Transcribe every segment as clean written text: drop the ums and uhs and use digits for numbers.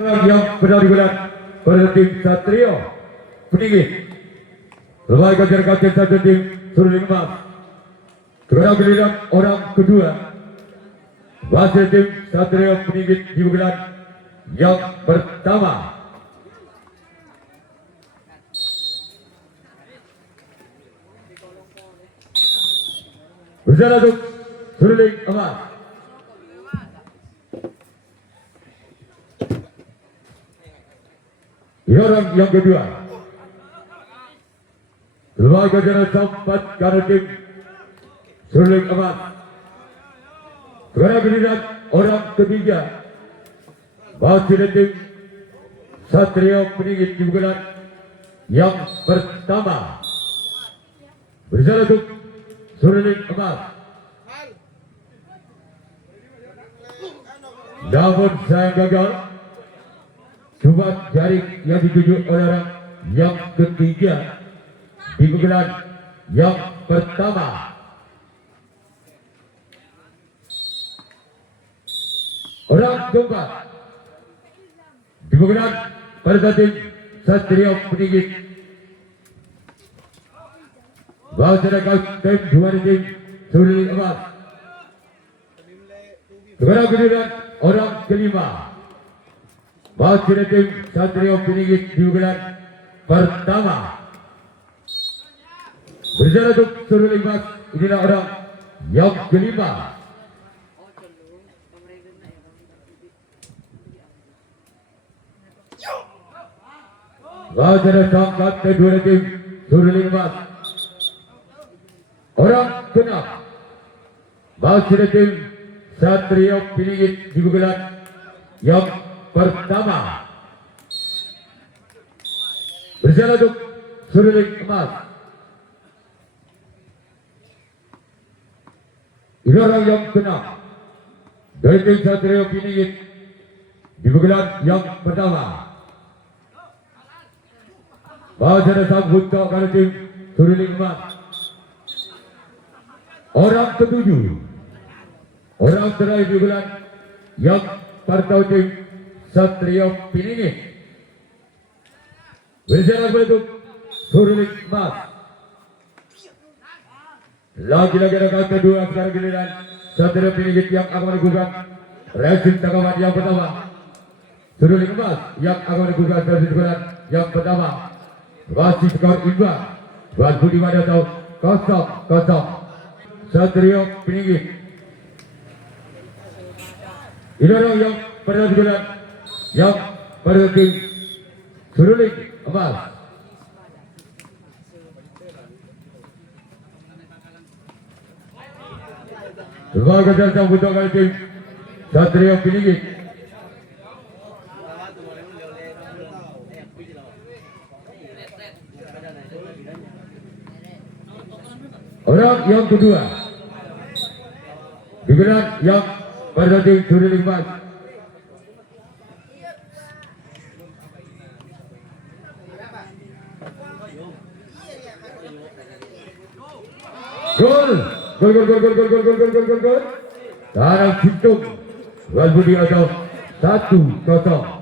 yang benar digunakan pada tim Satrio Peninggi. Lepas kajar kapten satu tim Suruling Emas. Sekarang giliran orang kedua. Wasit tim Satrio Peninggi digunakan yang pertama. Berjalan untuk Suruling Emas. Orang yang kedua. Lembaga jalan sempat karena tim Suruling Emas. Sekarang giliran orang ketiga. Wasit tim Satrio Peninggi digunakan yang pertama. Berjalan untuk Suruling Emas. Namun saya gagal. Cuma jaring yang dituju oleh orang yang ketiga digunakan yang pertama. Orang keempat digunakan pada tim Satrio Peninggi. Bahasa kapten dua tim Suruling Emas. Sekarang giliran orang kelima. Wasit tim Satrio Peninggi digunakan pertama. Berjalan untuk Suruling Emas. Inilah orang yang kelima. Wasit tangkap kedua tim Suruling Emas. Orang keenam. Wasit tim Satrio Peninggi digunakan yang pertama. Berjalan untuk Suruling Emas. Ini orang yang keenam dari tim Satrio Peninggi digunakan yang pertama. Bahasa dasar untuk karena tim Suruling Emas. Orang ketujuh. Orang terakhir digunakan yang partau tim Satrio Peninggi. Berjalan untuk Suruling Emas. Lagi-lagi rekan kedua sekarang giliran Satrio Peninggi yang akan melakukan reaksi tangkapan yang pertama. Suruling Emas yang akan melakukan reaksi tangkapan yang pertama. Masih skor imbang. Buat Budi Madatau 0-0. Satrio Peninggi. Ini orang yang pada digunakan yang pada tim Suruling Emas. Sebagai dasar untuk tim Satrio Peninggi. Orang yang kedua digunakan yang pada tim Suruling Emas. Gol. Sekarang hitung Tuan Budi atau 1-0.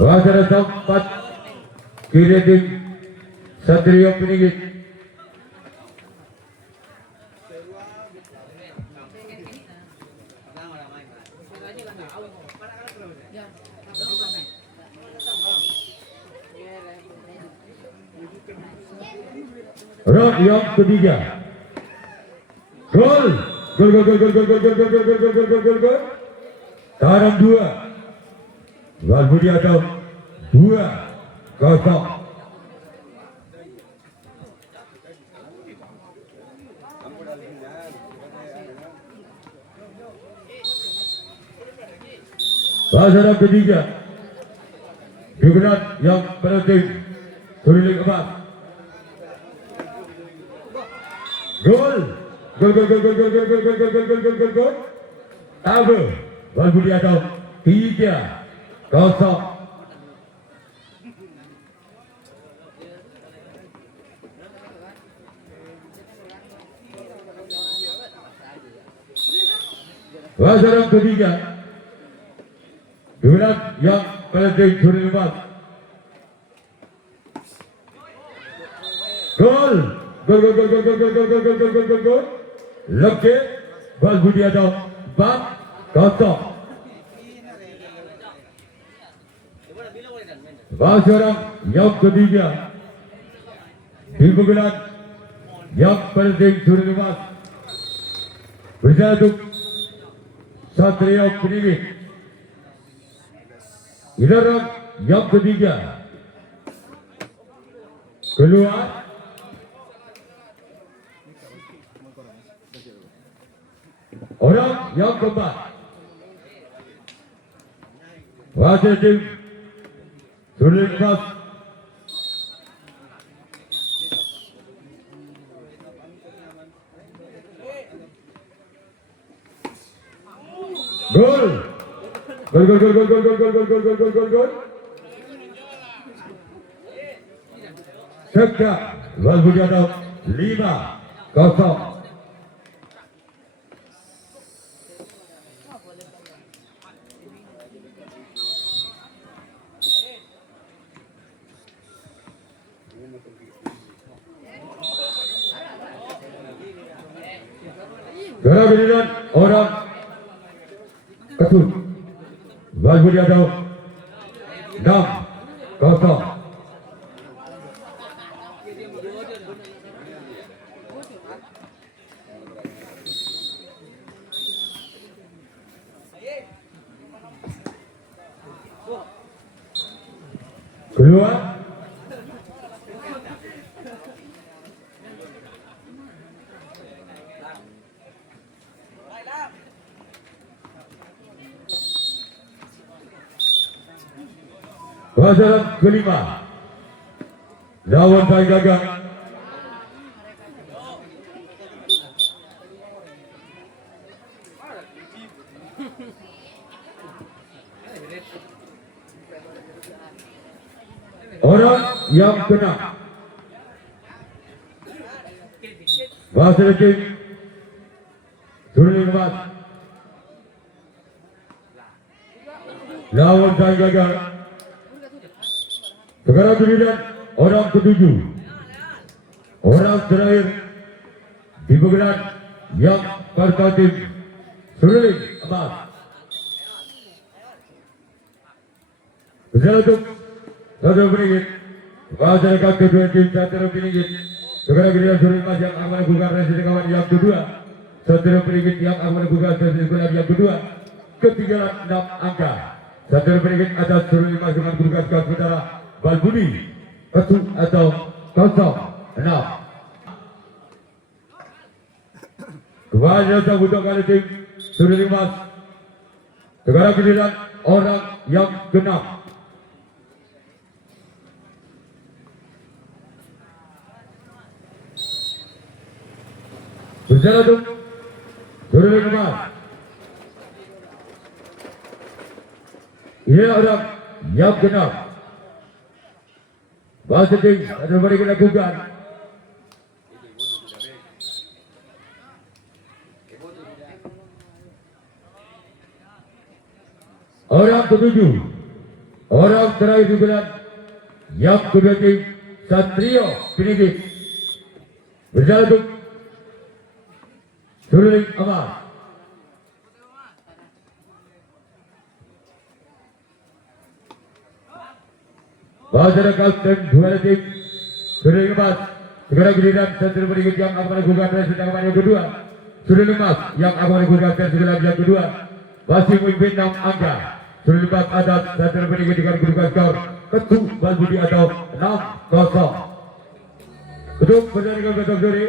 Wawancara tempat kiri tim Satrio Peninggi. Round yang ketiga. Gol. Taram 2. Tuan Budi atau 2-0. Pasaran ketiga digunakan yang penting Suruling Emas. Gol. Tabe Bal Budi atau 3-0. Wasaran ketiga duran yang penting suri lepas. Gol. Leke Bal Budi atau 4-0. Wasaran yang ketiga dibukulan yang penting suri lepas. Bersatu Satria Peningit. Giliran yang ketiga keluar orang yang keempat. Wasit tim sulit pas. Gol. Sekda Bal Budi atau 5-0. Giliran orang Ketut Bal Budi atau 6-0. Keluar wasaran kelima lawan Sai Gagang. Orang yang kena wasaran tim suri lepas lawan Sai Gagang. Sekarang giliran orang ketujuh, orang terakhir dibukulan yang berkantim suling emas. Bersatu Satria Peningit, masyarakat kedua tim Satria Peningit. Sekarang giliran suling emas yang akan melakukan residen kawan yang kedua. Satria Peningit yang akan melakukan residen yang kedua. Ketinggalan 6 angka. Satria Peningit atas suling emas dengan kedudukan skor sementara Bal Budi Ketut atau 0-6. Kembali datang untuk kali tim suri lepas. Sekarang giliran orang yang keenam. Berjalan untuk suri lepas. Ia orang yang keenam. Wasit tim ada mereka lakukan. Orang ketujuh, orang terakhir di bulan yang kedua tim Satria Peningit. Berjalan untuk suling emas. Wasaran kapten dua tim suling emas. Sekarang giliran Satria Peningit yang akan melakukan residen yang kedua. Suling emas yang akan melakukan residen yang kedua. Masih memimpin 6 angka. Suling emas atas Satria Peningit dengan kedudukan skor Ketut Bal Budi atau 6-0. Untuk pertandingan besok sore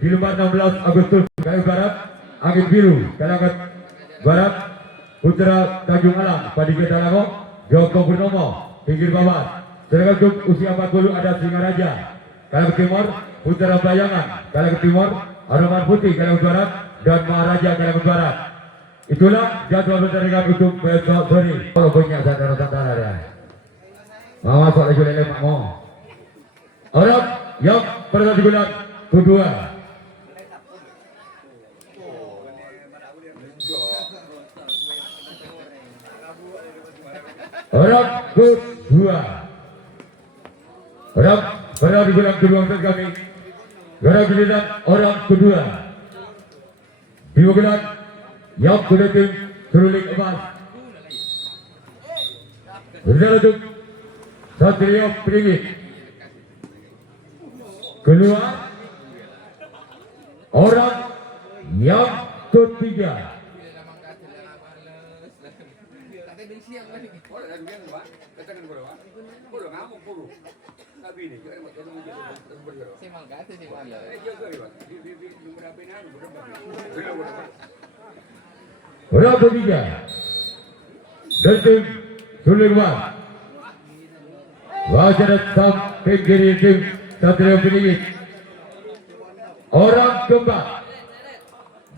di lembar 16 Agustus Kayu Barat, angin biru Kalangan Barat, Putra Tanjung Alang, Padike Talango, Joko Purnomo, pinggir bawah. Sedangkan untuk usia 40 ada Singaraja, Kalangan Timur, Putra Bayangan, Kalangan Timur, Arman Putih Kalangan Barat, dan Maharaja Kalangan Barat. Itulah jadwal pertandingan untuk besok sore. Kalau banyak saudara-saudara ya. Mama soal lele mau. Orang yang pertandingan kedua. Orang kedua. Orang pertandingan kedua untuk kami. Orang giliran orang kedua. Diwakilkan yang kedua tim seruling emas. Berjalan untuk Satria Pringit. Keluar orang yang ketiga. Orang ketiga dari tim Sulaiman. Wajarat sampai kiri tim Satria Pringit. Orang keempat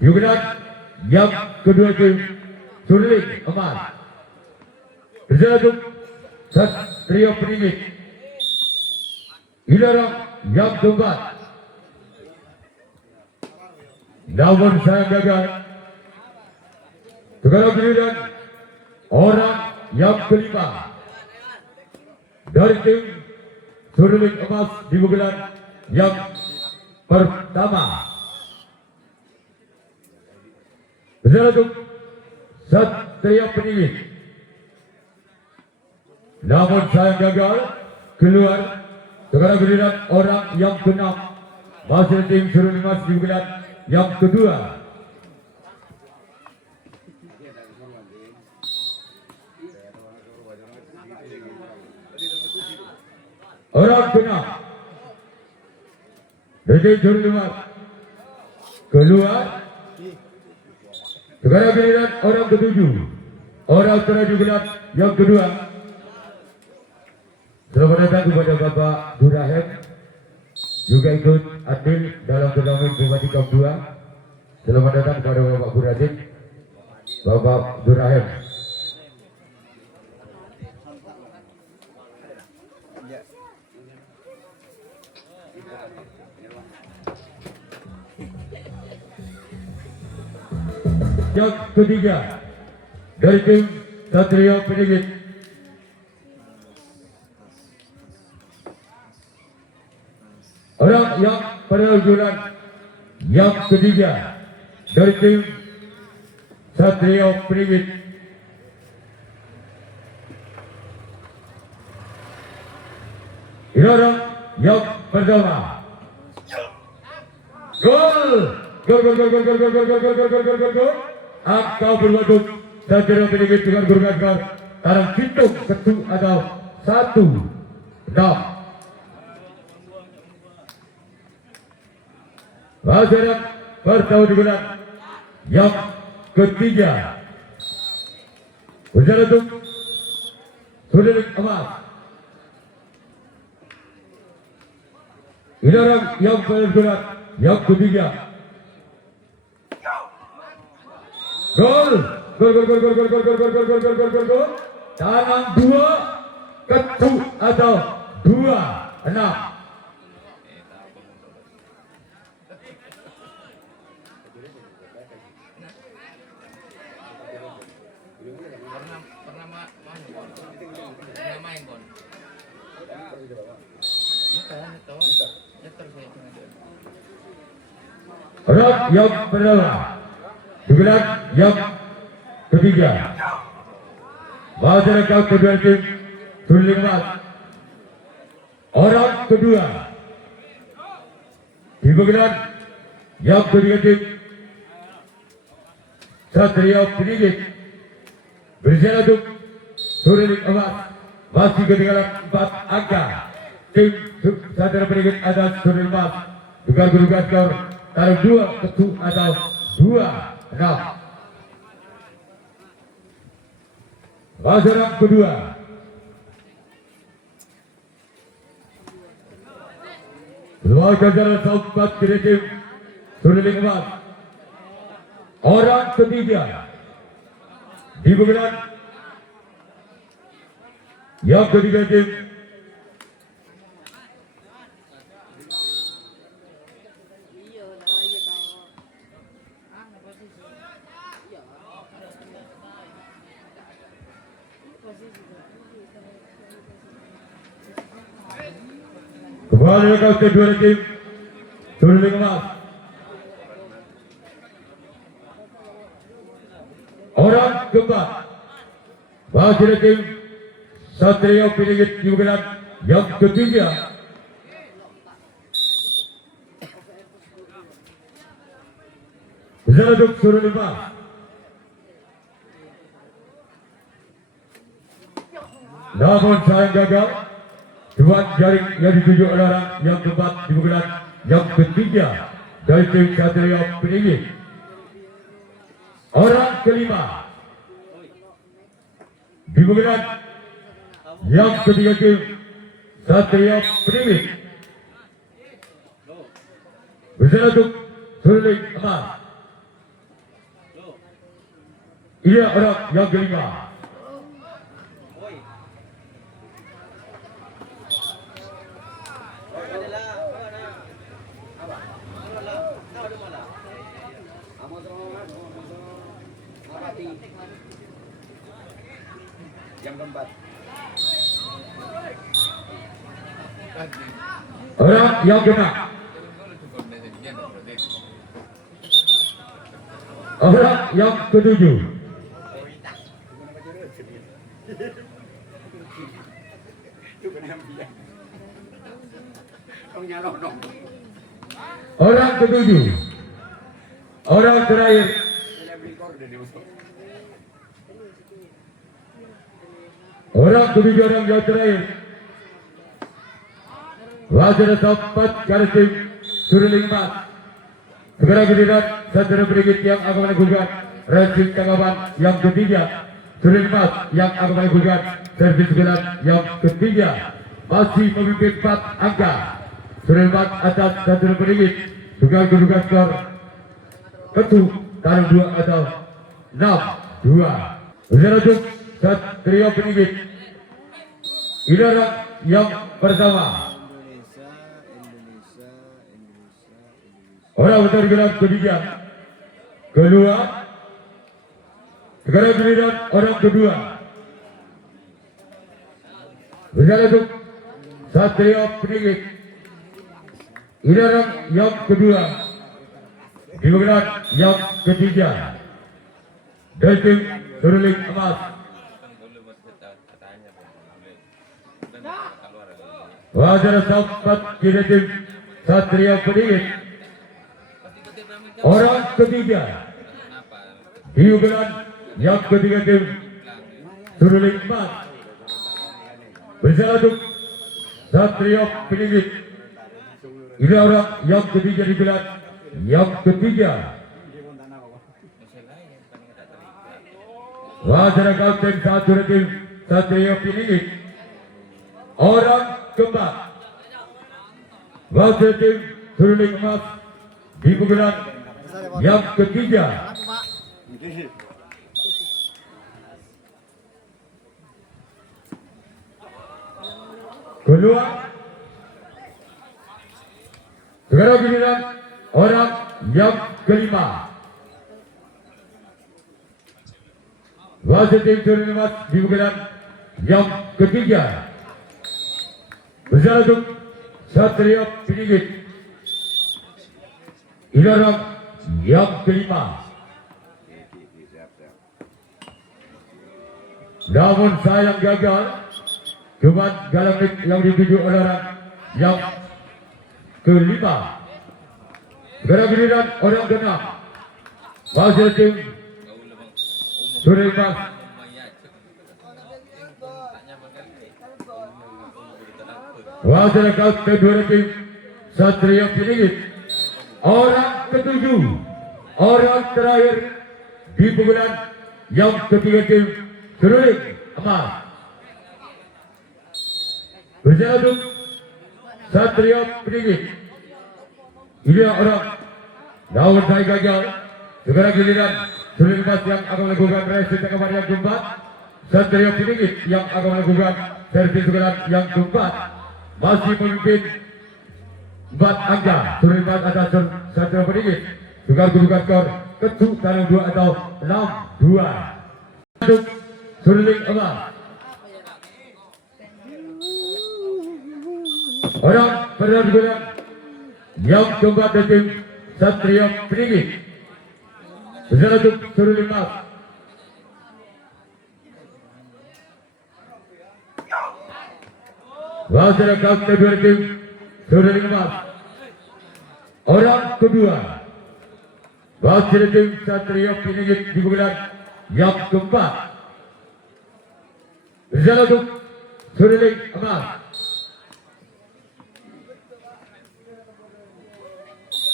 juga yang kedua tim Suling emas. Berjalan untuk Satria Pringit. Inilah yang keempat. Namun saya gagal. Sekarang giliran orang yang kelima dari tim Suling emas di bulan yang pertama. Berjalan untuk Satria Pringit. Namun saya gagal keluar. Sekarang giliran orang yang keenam masih tim Suling emas di bulan yang kedua. Orang keenam dari Suling emas keluar. Sekarang giliran orang ketujuh. Orang terakhir yang kedua. Selamat datang kepada Bapak Durahem, juga ikut adil dalam turnamen Bupati Kam 2. Selamat datang kepada Bapak Buradin, Bapak Durahem. Yang ketiga dari tim Satria Pringit. Orang yang pada bulan yang ketiga dari tim Satria Pringit. Ini orang yang pertama. Gol! Gol! Angka berwaduk Satria Pringit dengan gurungan gol. Tarang hitung ketuk atau 1-6. Masyarakat bertahun di bulan yang ketiga. Berjalan untuk Suling emas. Ini orang yang berbulan yang ketiga. Gol. Tangan 2 ketuk atau 2-6. Orang yang pertama, bulan yang ketiga. Masyarakat kedua tim Suling emas. Orang kedua di bulan yang ketiga tim Satria Pringit. Berjalan untuk Suling emas. Masih ketinggalan 4 angka. Tim Satria Pringit atas Suling emas. Juga gurungan skor taruh 2 ketuk atau 2-6. Masyarakat kedua. Keluarga jalan sempat ke tim Suling emas. Orang ketiga di pengadilan yang ketiga tim kembali ke kedua tim Suruling Emas. Orang keempat bagi tim Satria Pinigit di pengadilan yang ketiga. Bisa untuk Suruling Emas. Namun sayang gagal. Tuan jaring yang dituju oleh orang yang keempat di pengadilan yang ketiga dari tim Satria Pinigit. Orang kelima di pengadilan yang ketiga tim Satria Pinigit. Bisa untuk Suruling Emas. Ia orang yang kelima. Yang keempat. Orang yang kena. Orang yang ketujuh. Orang ketujuh. Orang terakhir. Orang ketujuh orang yang terakhir. Wajar tempat garis tim Suruling Emas. Segera giliran Satria Pinigit yang akan melakukan racing tanggapan yang ketiga. Suruling Emas yang akan melakukan servis gelar yang ketiga. Masih memimpin 4 angka. Suruling Emas atas Satria Pinigit dengan kedudukan skor ketuk taruh 2 atau 6-2. Bisa untuk Satria Pinigit. Ini orang yang pertama. Orang betul gelar ketiga. Kedua. Sekarang giliran orang kedua. Bisa untuk Satria Pinigit. Ini orang yang kedua. Di pengadilan yang ketiga. Dari tim Suruling Emas. Wajar sempat kiri tim Satria Pinigit. Orang ketiga di pengadilan yang ketiga tim Suruling Emas. Bisa untuk Satria Pinigit. Ini orang yang ketiga di pengadilan yang ketiga. Wajar kapten satu tim Satria Pinigit. Orang keempat wajar tim Suruling Emas di pengadilan yang ketiga. Kedua. Sekarang giliran orang yang kelima. Wasit tim Suruling Emas di pengadilan yang ketiga. Besar untuk Satria Pinigit. Ini orang yang kelima. Namun sayang gagal. Cuma galamik yang dituju oleh orang yang kelima. Sekarang giliran orang keenam. Wasit tim Suruling Emas. Wasit kedua tim Satria Pinigit. Orang ketujuh. Orang terakhir di pengadilan yang ketiga tim Suruling Emas. Berjalan untuk Satria Pinigit. Ini orang namun saya gagal. Sekarang giliran Sudah lepas yang akan melakukan racing tengah yang keempat. Satrio Piningit yang akan melakukan servis sukulan yang keempat. Masih memimpin 4 angka. Sudah lepas atas Satrio Piningit. Juga kedudukan skor ketuk tanah 2 atau 6-2. Untuk Suruling emas. Orang perdana bulan yang keempat dari tim Satrio Piningit. Bersama untuk Suruling emas. Waspada kau kedua tim Suruling emas. Orang kedua waspada tim Satrio Piningit di bulan yang keempat. Bersama untuk Suruling emas.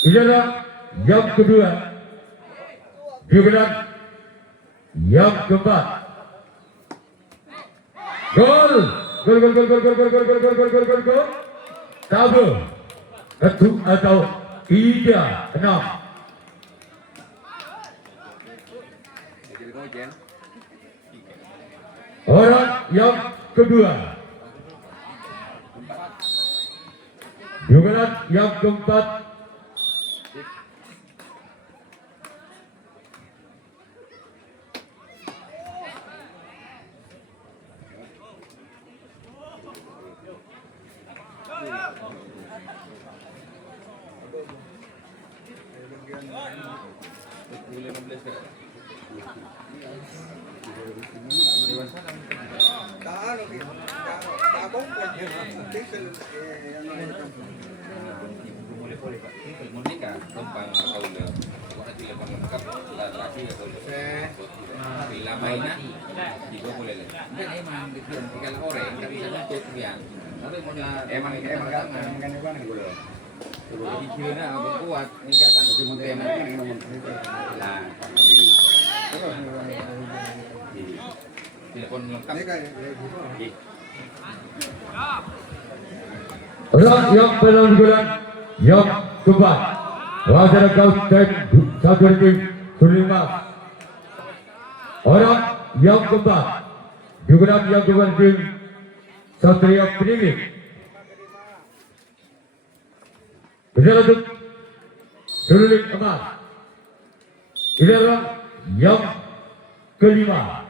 Inilah yang kedua di bulan yang keempat. Gol. Gol. Tabu. Ketuk atau 3-6. Orang yang kedua di bulan yang keempat. Orang yang penanggulan yang keempat. Waspada kau satu tim Suruling emas. Orang yang keempat di bulan yang keempat tim Satrio Piningit. Bersama untuk Suruling emas. Ini adalah yang kelima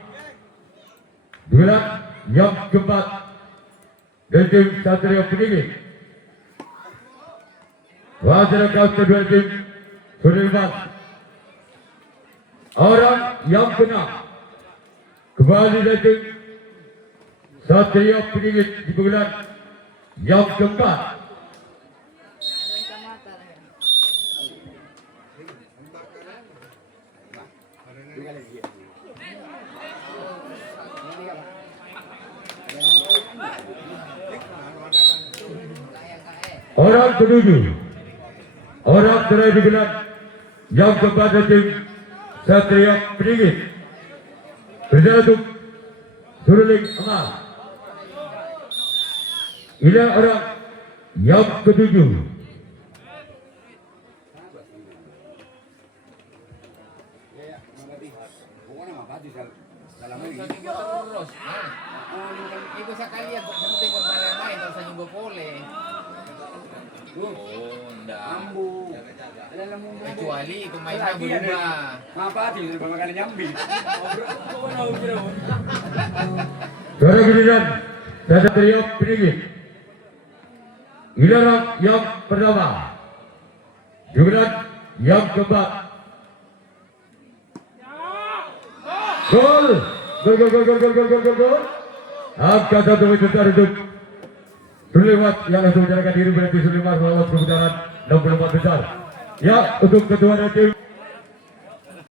di bulan yang keempat dari tim Satrio Piningit. Waspada kau kedua tim Suruling emas. Orang yang keenam kembali dari tim Satrio Piningit di bulan yang keempat. Orang ketujuh, orang terakhir di bulan yang keempat dari tim Satrio Piningit. Bersama untuk Suruling emas. Ini orang yang ketujuh. Ikut sekali ya, penting buat barang lain, kalau saya nyunggu boleh. Kecuali pemainnya berubah. Apa sih berapa kali nyambi? Suara giliran Satrio Piningit. Inilah yang pertama di bulan yang keempat. Gol. Angka 1 besar untuk Suruling emas yang langsung menjalankan diri berarti Suruling emas melawat perputaran 64 besar. Ya, untuk ketua dari tim